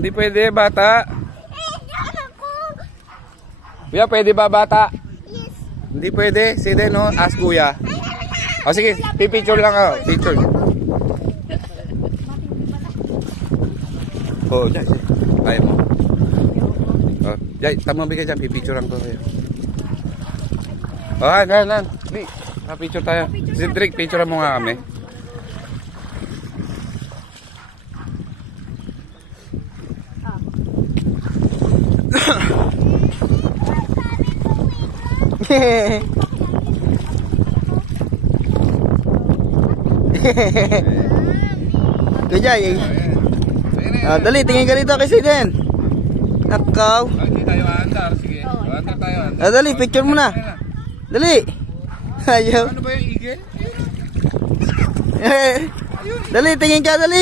Hindi pwede, bata. Kuya, pwede ba, bata? Yes. Hindi pwede. Sige, no? Ask kuya. O sige, pipicture lang ako. Picture. Oh, dyan. Kaya mo. Oh, dyan. Tama bigay dyan. Pipicture lang ko kayo. Oh, han. Picture tayo. Si Drake, picture mo nga kami. Kajay. Dali, tingin ka rito kasi din. Nakaw. Hindi tayo andar. Sige. Andar tayo. Dali, picture mo na. Dali. Ayaw. Ano ba yung igel? Dali, tingin ka, dali.